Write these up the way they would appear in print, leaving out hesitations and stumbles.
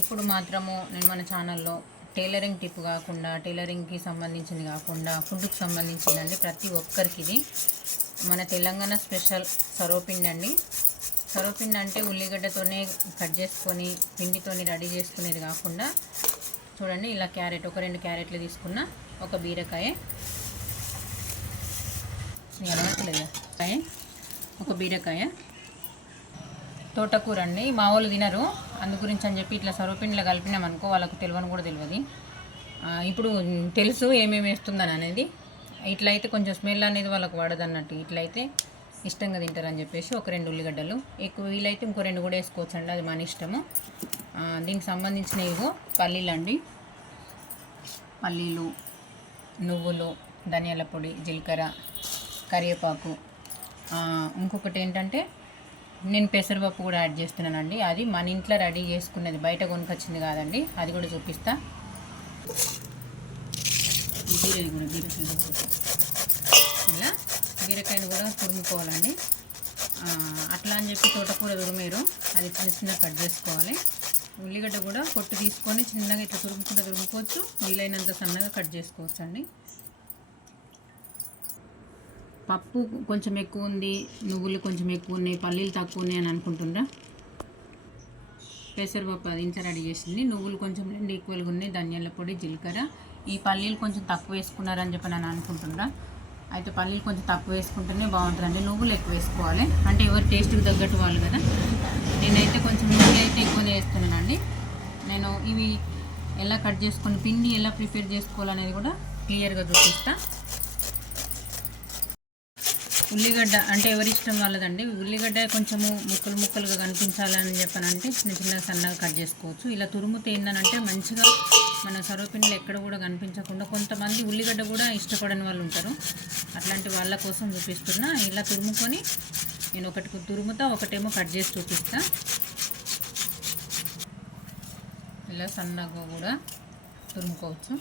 ఇప్పుడు మాత్రము నేను మన ఛానల్లో టైలరింగ్ టిప్ కాకుండా, టైలరింగ్కి సంబంధించింది కాకుండా, ఫుడ్కి సంబంధించిందండి. ప్రతి ఒక్కరికి ఇది మన తెలంగాణ స్పెషల్ సర్వపిండి అండి. సర్వపిండి అంటే ఉల్లిగడ్డతోనే కట్ చేసుకొని పిండితోని రెడీ చేసుకునేది కాకుండా, చూడండి ఇలా క్యారెట్, ఒక 2 క్యారెట్లు తీసుకున్న, ఒక బీరకాయ, ఒక బీరకాయ, తోటకూర అండి. మా వాళ్ళు తినరు, అందు గురించి అని చెప్పి ఇట్లా సర్వపిండిలో కలిపినామనుకో వాళ్ళకు తెలియని కూడా తెలియదు. ఇప్పుడు తెలుసు ఏమేమి వేస్తుందని అనేది. ఇట్లయితే కొంచెం స్మెల్ అనేది వాళ్ళకు పడదన్నట్టు, ఇట్లయితే ఇష్టంగా తింటారని చెప్పేసి ఒక 2 ఉల్లిగడ్డలు, ఎక్కువ వీలైతే ఇంకో 2 కూడా వేసుకోవచ్చు అండి, అది మన ఇష్టము. దీనికి సంబంధించిన ఇవో పల్లీలు అండి, పల్లీలు, నువ్వులు, ధనియాల పొడి, జీలకర్ర, కరివేపాకు. ఇంకొకటి ఏంటంటే నేను పెసరపప్పు కూడా యాడ్ చేస్తున్నానండి. అది మన ఇంట్లో రెడీ చేసుకున్నది, బయట కొనుకొచ్చింది కాదండి. అది కూడా చూపిస్తా. ఇలా బీరకాయను కూడా తురుముకోవాలండి. అట్లా అని చెప్పి తోటకూర తురుమేరు, అది చిన్న చిన్న కట్ చేసుకోవాలి. ఉల్లిగడ్డ కూడా పొట్టు తీసుకొని చిన్నగా ఇట్లా తురుముకోవచ్చు, వీలైనంత సన్నగా కట్ చేసుకోవచ్చు అండి. పప్పు కొంచెం ఎక్కువ ఉంది, నువ్వులు కొంచెం ఎక్కువ ఉన్నాయి, పల్లీలు తక్కువ ఉన్నాయి అని అనుకుంటుండ్రా? పెసరపప్పు అది ఇంత రెడీ చేసింది. నువ్వులు కొంచెం 2 ఈక్వల్గా ఉన్నాయి, ధనియాల పొడి, జీలకర్ర. ఈ పల్లీలు కొంచెం తక్కువ వేసుకున్నారని చెప్పి నేను అనుకుంటుండ్రా? అయితే పల్లీలు కొంచెం తక్కువ వేసుకుంటేనే బాగుంటుందండి. నువ్వులు ఎక్కువ వేసుకోవాలి, అంటే ఎవరి టేస్ట్కి తగ్గట్టు వాళ్ళు కదా. నేనైతే కొంచెం నువ్వులు అయితే ఎక్కువ వేస్తున్నానండి. నేను ఇవి ఎలా కట్ చేసుకొని పిండి ఎలా ప్రిపేర్ చేసుకోవాలనేది కూడా క్లియర్గా చూపిస్తా. ఉల్లిగడ్డ అంటే ఎవరి ఇష్టం వాళ్ళదండి. ఉల్లిగడ్డ కొంచెము ముక్కలు ముక్కలుగా కనిపించాలని చెప్పనంటే చిన్న చిన్న సన్నగా కట్ చేసుకోవచ్చు. ఇలా తురుముతే ఏంటంటే మంచిగా మన సర్వపిండిలో ఎక్కడ కూడా కనిపించకుండా, కొంతమంది ఉల్లిగడ్డ కూడా ఇష్టపడని వాళ్ళు ఉంటారు, అట్లాంటి వాళ్ళ కోసం చూపిస్తున్నా. ఇలా తురుముకొని నేను ఒకటి తురుముతా, ఒకటేమో కట్ చేసి చూపిస్తా. ఇలా సన్నగా కూడా తురుముకోవచ్చు.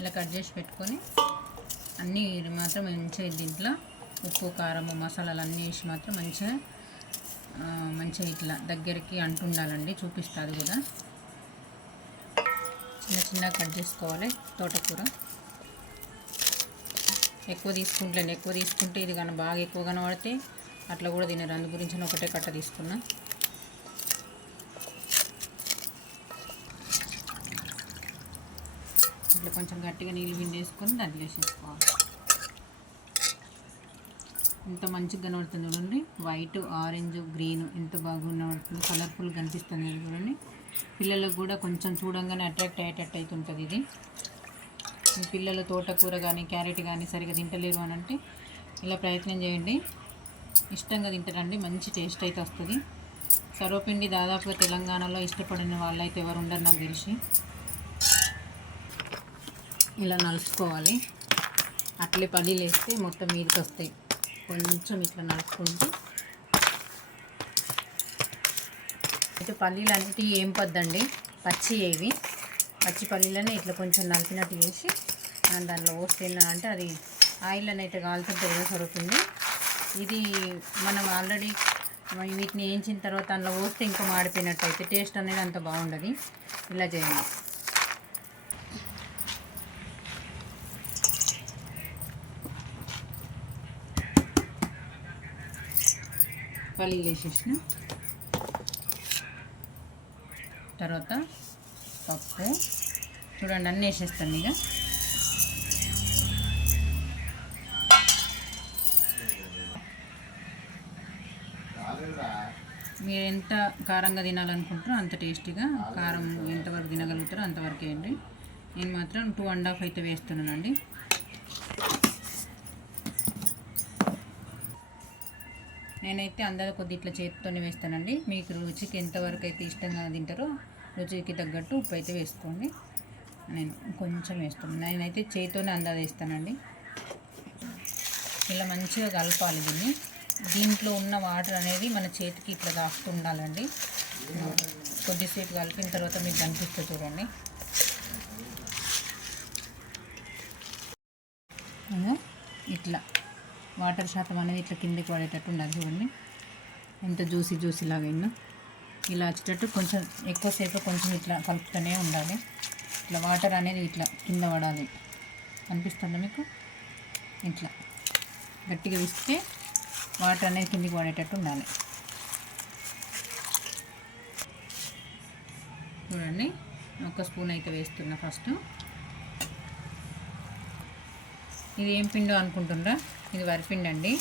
ఇలా కట్ చేసి పెట్టుకొని అన్నీ మాత్రం మంచిగా దీంట్లో ఉప్పు, కారము, మసాలాలు అన్నీ వేసి మాత్రం మంచిగా ఇట్లా దగ్గరికి అంటుండాలండి. చూపిస్తా అది కూడా. చిన్న చిన్నగా కట్ చేసుకోవాలి. తోటకూర ఎక్కువ తీసుకుంటే ఇది కానీ బాగా ఎక్కువ కనబడితే అట్లా కూడా తినరు, అందు గురించి ఒకటే కట్ట తీసుకున్నా. ఇట్లా కొంచెం గట్టిగా నీళ్ళు పిండేసుకొని దాంట్లో వేసేసుకోవాలి. ఎంత మంచిగా కనబడుతుంది చూడండి, వైట్, ఆరెంజ్, గ్రీన్ ఎంత బాగా కనబడుతుంది, కలర్ఫుల్ కనిపిస్తుంది చూడండి. పిల్లలకు కూడా కొంచెం చూడంగానే అట్రాక్ట్ అయ్యేటట్టు అవుతుంటుంది ఇది. పిల్లలు తోటకూర కానీ క్యారెట్ కానీ సరిగా తింటలేరు అని అంటే ఇలా ప్రయత్నం చేయండి, ఇష్టంగా తింటారండి, మంచి టేస్ట్ అయితే వస్తుంది. సర్వపిండి దాదాపుగా తెలంగాణలో ఇష్టపడిన వాళ్ళైతే ఎవరు ఉండరు నాకు తెలిసి. ఇలా నలుసుకోవాలి, అట్లే పల్లీలు వేస్తే మొత్తం మీదకి వస్తాయి. కొంచెం ఇట్లా నలుపుకుంటూ, అయితే పల్లీలు అనేవి ఏం పద్దండి, పచ్చి ఏవి పచ్చి పల్లీలనే ఇట్లా కొంచెం నలిపినట్టు చేసి దాంట్లో పోస్తే అంటే అది ఆయిల్ అనేది కాలుతుంటుంది కదా సరుతుంది. ఇది మనం ఆల్రెడీ వీటిని వేయించిన తర్వాత అందులో పోస్తే ఇంకా మాడిపోయినట్టు అయితే టేస్ట్ అనేది అంత బాగుండదు. ఇలా చేయండి. పల్లీలు వేసేసిన తర్వాత పప్పు చూడండి అన్నీ వేసేస్తాను. ఇక మీరు ఎంత కారంగా తినాలనుకుంటారో అంత టేస్టీగా కారం ఎంతవరకు తినగలుగుతారో అంతవరకు వేయండి. నేను మాత్రం 2.5 అయితే వేస్తున్నానండి. నేనైతే అందరూ కొద్ది ఇట్లా చేతితోనే వేస్తానండి. మీకు రుచికి ఎంతవరకు అయితే ఇష్టంగా తింటారో రుచికి తగ్గట్టు ఉప్పు అయితే వేసుకోండి. నేను కొంచెం వేస్తాను, నేనైతే చేతితోనే అందాజ వేస్తానండి. ఇలా మంచిగా కలపాలి దీన్ని. దీంట్లో ఉన్న వాటర్ అనేది మన చేతికి ఇట్లా తాకుతూ ఉండాలండి. కొద్దిసేపు కలిపిన తర్వాత మీకు కనిపిస్తుంది చూడండి. ఇట్లా వాటర్ శాతం అనేది ఇట్లా కిందకి పడేటట్టు ఉండాలి చూడండి, ఎంత జ్యూసీ లాగా అయిందో. ఇలా వచ్చేటట్టు కొంచెం ఎక్కువసేపు కొంచెం ఇట్లా కలుపుతూనే ఉండాలి. ఇట్లా వాటర్ అనేది ఇట్లా కింద పడాలి. అనిపిస్తుందా మీకు? ఇట్లా గట్టిగా విస్తే వాటర్ అనేది కిందికి పడేటట్టు ఉండాలి. చూడండి, 1 స్పూన్ అయితే వేస్తున్నా ఫస్ట్. ఇది ఏం పిండో అనుకుంటుండ్రా? ఇది వరిపిండి అండి.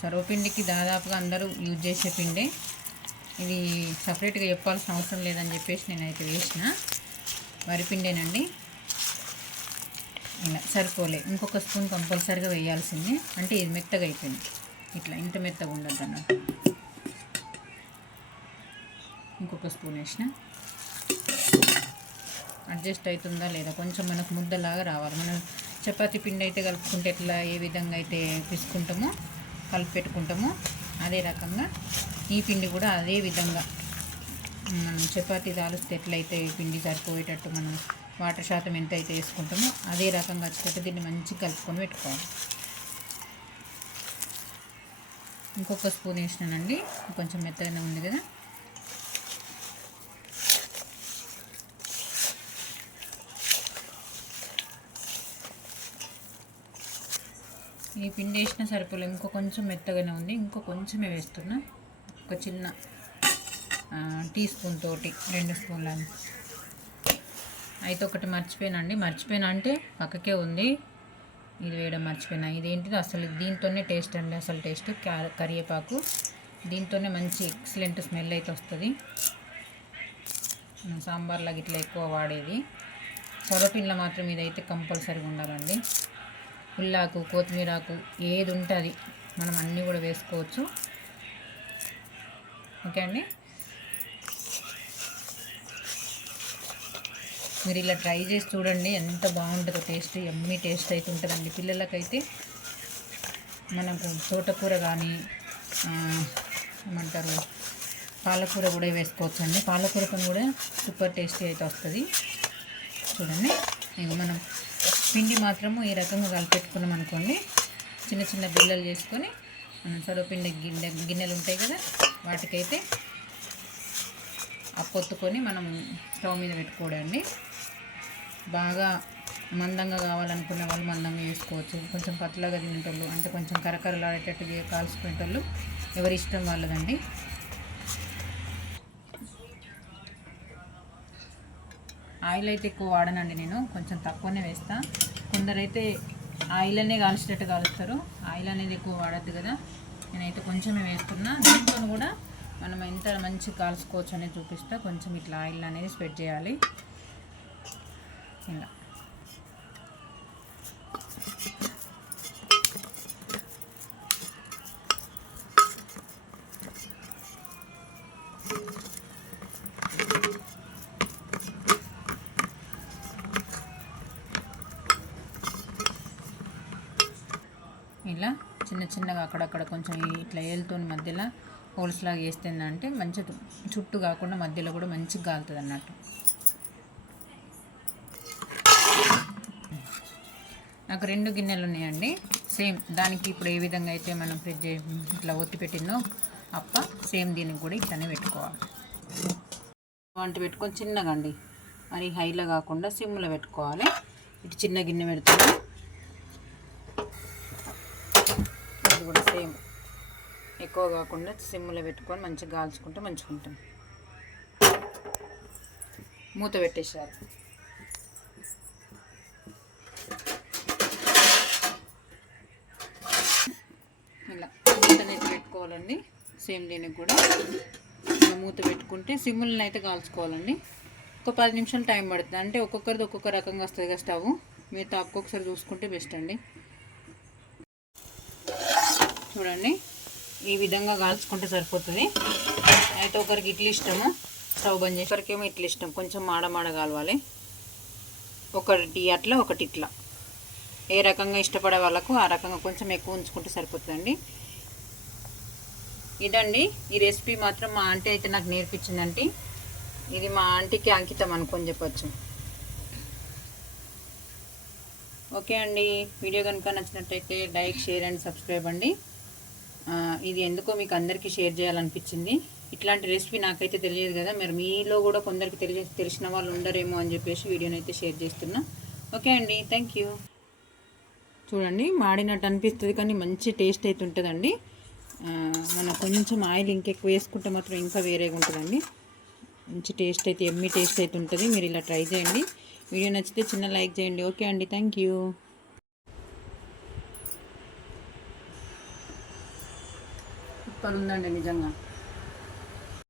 సర్వపిండికి దాదాపుగా అందరూ యూజ్ చేసే పిండే ఇది. సపరేట్గా చెప్పాల్సిన అవసరం లేదని చెప్పేసి నేనైతే వేసిన వరిపిండేనండి. ఇలా సరిపోలే, ఇంకొక స్పూన్ కంపల్సరీగా వేయాల్సింది. అంటే ఇది మెత్తగా అయిపోయింది. ఇట్లా ఇంత మెత్తగా ఉండదు అన్నట్టు. ఇంకొక స్పూన్ వేసిన. అడ్జస్ట్ అవుతుందా లేదా, కొంచెం మనకు ముద్దలాగా రావాలి. మనం చపాతీ పిండి అయితే కలుపుకుంటే ఎట్లా ఏ విధంగా అయితే పిసుకుంటామో కలిపి పెట్టుకుంటామో అదే రకంగా ఈ పిండి కూడా అదే విధంగా మనం చపాతీ కాలుస్తే ఎట్లయితే పిండి సరిపోయేటట్టు మనం వాటర్ శాతం ఎంత అయితే వేసుకుంటామో అదే రకంగా వచ్చేటట్టు దీన్ని మంచిగా కలుపుకొని పెట్టుకోవాలి. ఇంకొక స్పూన్ వేసినానండి, కొంచెం మెత్తగానే ఉంది కదా. ఈ పిండి వేసినా సరిపోలేదు, ఇంకో కొంచెం మెత్తగానే ఉంది. ఇంకో కొంచెమే వేస్తున్నా, ఒక చిన్న టీ స్పూన్ తోటి 2 స్పూన్ల. అయితే ఒకటి మర్చిపోయినా అంటే పక్కకే ఉంది, ఇది వేయడం మర్చిపోయినా. ఇదేంటిది అసలు దీంతోనే టేస్ట్ అండి, అసలు టేస్ట్ కరివేపాకు. దీంతోనే మంచి ఎక్సలెంట్ స్మెల్ అయితే వస్తుంది. సాంబార్లాగా ఇట్లా ఎక్కువ వాడేది. సొరపిండిలో మాత్రం ఇదైతే కంపల్సరీగా ఉండాలండి. ఉల్లాకు, కొత్తిమీరాకు ఏది ఉంటుంది మనం అన్నీ కూడా వేసుకోవచ్చు. ఓకే అండి, మీరు ఇలా ట్రై చేసి చూడండి, ఎంత బాగుంటుందో. టేస్ట్ ఎమ్మీ టేస్ట్ అయితే ఉంటుందండి. పిల్లలకైతే మనకు తోటకూర కానీ ఏమంటారు పాలకూర కూడా వేసుకోవచ్చు అండి. పాలకూరతో కూడా సూపర్ టేస్టీ అయితే వస్తుంది. చూడండి, ఇక మనం పిండి మాత్రము ఈ రకంగా కలిపెట్టుకున్నాం అనుకోండి, చిన్న చిన్న బిళ్ళలు చేసుకొని మనం సర్వపిండి గిన్నెలు ఉంటాయి కదా, వాటికైతే పొత్తుకొని మనం స్టవ్ మీద పెట్టుకోవడండి. బాగా మందంగా కావాలనుకునే వాళ్ళు మందంగా వేసుకోవచ్చు. కొంచెం పతలాగా తినేటోళ్ళు, అంటే కొంచెం కరకరలాడేటట్టు కాల్చుకునేటోళ్ళు ఎవరి ఇష్టం వాళ్ళదండి. ఆయిల్ అయితే ఎక్కువ వాడనండి, నేను కొంచెం తక్కువనే వేస్తాను. కొందరైతే ఆయిల్ అనే కాల్చేటట్టు కాలుస్తారు. ఆయిల్ అనేది ఎక్కువ వాడద్దు కదా, నేనైతే కొంచెమే వేస్తున్నా. దీంతో కూడా మనం ఎంత మంచి కాల్చుకోవచ్చు అనేది చూపిస్తా. కొంచెం ఇట్లా ఆయిల్ అనేది స్ప్రెడ్ చేయాలి. ఇలా ఇలా చిన్న చిన్నగా అక్కడక్కడ కొంచెం ఇట్లా ఏలుతో మధ్యలో హోల్స్ లాగా వేస్తుందంటే మంచిగా చుట్టూ కాకుండా మధ్యలో కూడా మంచిగా కాలుతుంది అన్నట్టు. నాకు 2 గిన్నెలు ఉన్నాయండి. సేమ్ దానికి ఇప్పుడు ఏ విధంగా అయితే మనం ఫ్రిడ్జ్ ఇట్లా ఒత్తి పెట్టిందో సేమ్ దీనికి కూడా ఇట్లానే పెట్టుకోవాలి. వంటి పెట్టుకొని చిన్నగా అండి, మరి హైలో కాకుండా సిమ్లో పెట్టుకోవాలి. ఇటు చిన్న గిన్నె పెడుతుంది, ఇది కూడా సేమ్ ఎక్కువ కాకుండా సిమ్లో పెట్టుకొని మంచిగా కాల్చుకుంటే మంచిగా ఉంటుంది. మూత పెట్టేసారు. ఇలా మూత అనేది పెట్టుకోవాలండి. సేమ్ దీనికి కూడా మూత పెట్టుకుంటే సిమ్లను అయితే కాల్చుకోవాలండి. ఒక 10 నిమిషాలు టైం పడుతుంది. అంటే ఒక్కొక్కరిది ఒక్కొక్క రకంగా వస్తుంది కదా స్టవ్. మీరు ఒక్కొక్కసారి చూసుకుంటే బెస్ట్ అండి. చూడండి, ఈ విధంగా కాల్చుకుంటే సరిపోతుంది. అయితే ఒకరికి ఇడ్లీ ఇష్టము, స్టవ్ బంద్ చేసి, ఒకరికేమో ఇడ్లీ ఇష్టం, కొంచెం మాడమాడ కాలవాలి. ఒకటి అట్లా ఒకటి ఇట్లా, ఏ రకంగా ఇష్టపడే వాళ్ళకు ఆ రకంగా కొంచెం ఎక్కువ ఉంచుకుంటే సరిపోతుందండి. ఇదండి ఈ రెసిపీ మాత్రం మా ఆంటీ అయితే నాకు నేర్పించిందండి. ఇది మా ఆంటీకి అంకితం అనుకొని చెప్పచ్చు. ఓకే అండి, వీడియో కనుక నచ్చినట్టయితే లైక్, షేర్ అండ్ సబ్స్క్రైబ్ అండి. ఇది ఎందుకో మీకు అందరికీ షేర్ చేయాలనిపించింది. ఇట్లాంటి రెసిపీ నాకైతే తెలియదు కదా, మరి మీలో కూడా కొందరికి తెలిసిన వాళ్ళు ఉండరేమో అని చెప్పేసి వీడియోని అయితే షేర్ చేస్తున్నా. ఓకే అండి, థ్యాంక్ యూ. చూడండి మాడినట్టు అనిపిస్తుంది కానీ మంచి టేస్ట్ అయితే ఉంటుందండి. మనం కొంచెం ఆయిల్ ఇంకెక్కువ వేసుకుంటే మాత్రం ఇంకా వేరేగా ఉంటుందండి. మంచి టేస్ట్ అయితే ఎమ్మి టేస్ట్ అయితే ఉంటుంది. మీరు ఇలా ట్రై చేయండి. వీడియో నచ్చితే చిన్న లైక్ చేయండి. ఓకే అండి, థ్యాంక్ యూ. సూపర్ ఉందండి నిజంగా.